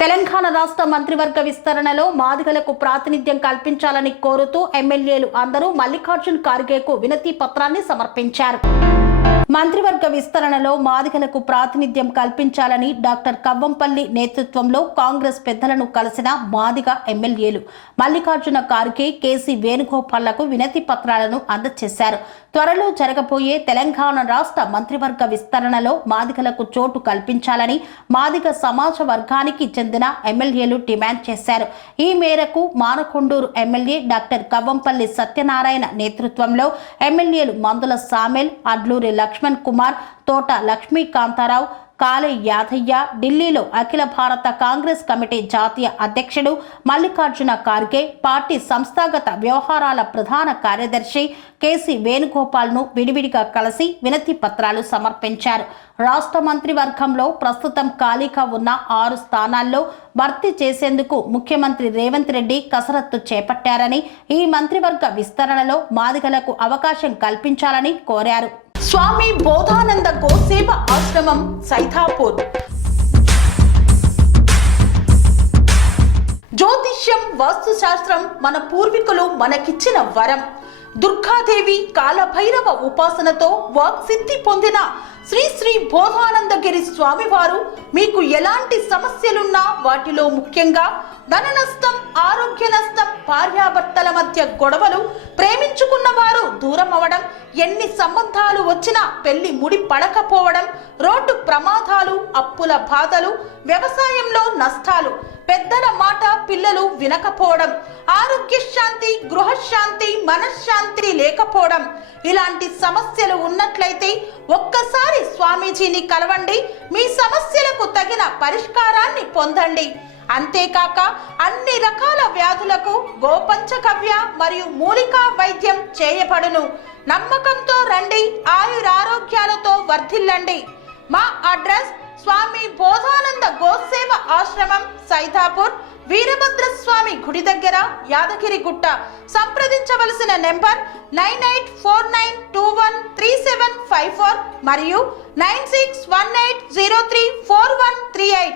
తెలంగాణ రాష్ట్ర మంత్రివర్గ విస్తరణలో మాదిగలకు ప్రాతినిధ్యం కల్పించాలని కోరుతూ ఎమ్మెల్యేలు అందరూ మల్లికార్జున్ ఖార్గేకు వినతి పత్రాన్ని సమర్పించారు. మంత్రివర్గ విస్తరణలో మాదిగలకు ప్రాతినిధ్యం కల్పించాలని డాక్టర్ కవ్వంపల్లి నేతృత్వంలో కాంగ్రెస్ పెద్దలను కలిసిన మాదిగ ఎమ్మెల్యేలు మల్లికార్జున ఖార్గే, కేసీ వేణుగోపాల్లకు వినతి పత్రాలను అందజేశారు. త్వరలో జరగబోయే తెలంగాణ రాష్ట్ర మంత్రివర్గ విస్తరణలో మాదిగలకు చోటు కల్పించాలని మాదిగ సమాజ వర్గానికి చెందిన ఎమ్మెల్యేలు డిమాండ్ చేశారు. ఈ మేరకు మానకొండూరు ఎమ్మెల్యే డాక్టర్ కవ్వంపల్లి సత్యనారాయణ నేతృత్వంలో ఎమ్మెల్యేలు మందుల సామెల్, అడ్లూరి లక్ష్మణ్ కుమార్, తోట లక్ష్మీకాంతారావు, కాళే యాదయ్య, ఢిల్లీలో అఖిల భారత కాంగ్రెస్ కమిటీ జాతీయ అధ్యక్షుడు మల్లికార్జున ఖార్గే, పార్టీ సంస్థాగత వ్యవహారాల ప్రధాన కార్యదర్శి కేసీ వేణుగోపాల్ను విడివిడిగా కలిసి వినతి పత్రాలు సమర్పించారు. రాష్ట్ర మంత్రివర్గంలో ప్రస్తుతం ఖాళీగా ఉన్న 6 స్థానాల్లో భర్తీ చేసేందుకు ముఖ్యమంత్రి రేవంత్ రెడ్డి కసరత్తు చేపట్టారని, ఈ మంత్రివర్గ విస్తరణలో మాదిగలకు అవకాశం కల్పించాలని కోరారు. స్వామి బోధానంద గోసేవ ఆశ్రమం, సైథాపూర్. జ్యోతిష్యం, వాస్తుశాస్త్రం మన పూర్వీకులు మనకిచ్చిన వరం. దుర్గాదేవి, కాలభైరవ ఉపాసనతో వాక్సిద్ధి పొందిన శ్రీ శ్రీ బోధానందగిరి స్వామివారు మీకు ఎలాంటి సమస్యలున్నా, వాటిలో ముఖ్యంగా ధన నష్టం, ఆరోగ్య నష్టం, భార్యాభర్తల మధ్య గొడవలు, ప్రేమించుకున్న వారు దూరం అవడం, ఎన్ని సంబంధాలు వచ్చినా పెళ్లి ముడి పడకపోవడం, రోడ్డు ప్రమాదాలు, అప్పుల బాధలు, వ్యవసాయంలో నష్టాలు, పెద్దల మాట పిల్లలు వినకపోవడం, ఆరోగ్య శాంతి, గృహశాంతి, మనశ్శాంతి లేకపోవడం, ఇలాంటి సమస్యలు ఉన్నట్లయితే ఒక్కసారి స్వామీజీని కలవండి. మీ సమస్యలకు తగిన పరిష్కారాన్ని పొందండి. అంతేకాక అన్ని రకాల వ్యాధులకు గోపంచగవ్య మరియు మూలికా వైద్యం చేయబడును. నమ్మకంతో రండి, ఆయురారోగ్యాలతో వర్ధిల్లండి. మా అడ్రస్ స్వామి బోధానంద గోసేవ ఆశ్రమం, సైథాపూర్, వీరభద్రస్వామి గుడి దగ్గర, యాదగిరిగుట్ట. సంప్రదించవలసిన నెంబర్ 9849213754 మరియు 9618034138.